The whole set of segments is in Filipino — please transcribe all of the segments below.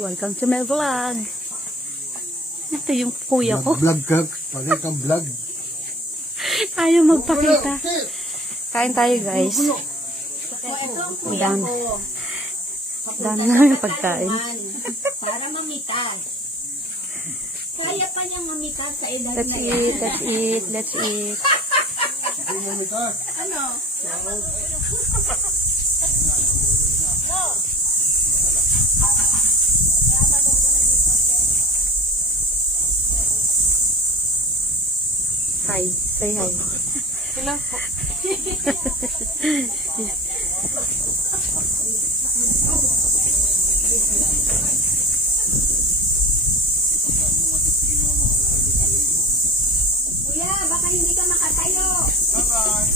Welcome to my vlog. Ito yung kuya ko. Vlog ka. Pagay kang vlog. Ayaw magpakita. Kain tayo, guys. Ang dami. Dami na yung pagkain. Para mamitas. Kaya pa niyang mamitas sa edad Let's na eat, yan. let's eat, let's eat. Ano? Hi, say hi. Hello po. Kuya, baka hindi ka makatayo. Bye-bye.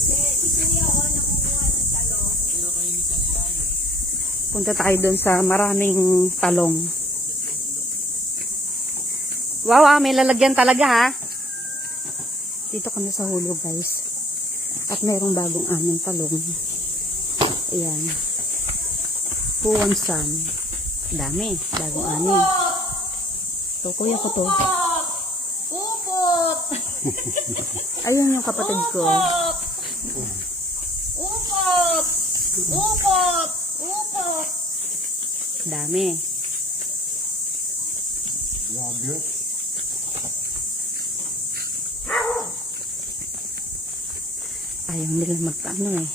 Si Kuya, nakukuha ng talong. Punta tayo doon sa maraming talong. Wow, may lalagyan talaga, ha? Dito kami sa hulog, guys. At mayroong bagong aming talong. Ayan. Puwan san. Dami. Bagong amin. So, kuya ko to. Upot! Ayun yung kapatid ko. Upot! Upot! Upot! Dami. Grabe. Ayaw nila magpaano eh.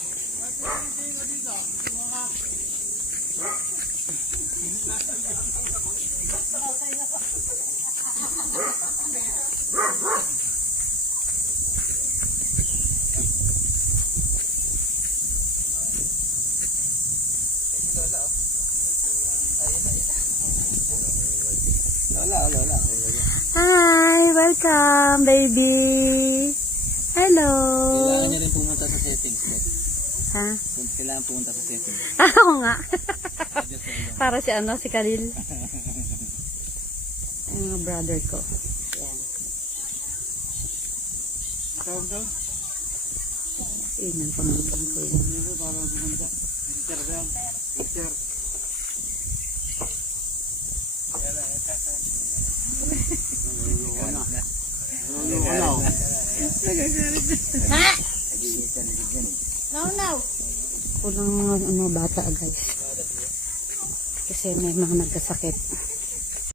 Lola. Hi! Welcome, baby! Hello! Kailangan niya rin pumunta sa settings. Ha? Kailangan pumunta sa settings. Ako nga. Para si si Khalil. Ang mga brother ko. Yan. Tawag daw? Yun ang pamangkin ko yun. Para pumunta. Peter ba? Peter. Ha? No. Kulang mga bata, guys. Kasi may mga nagkasakit.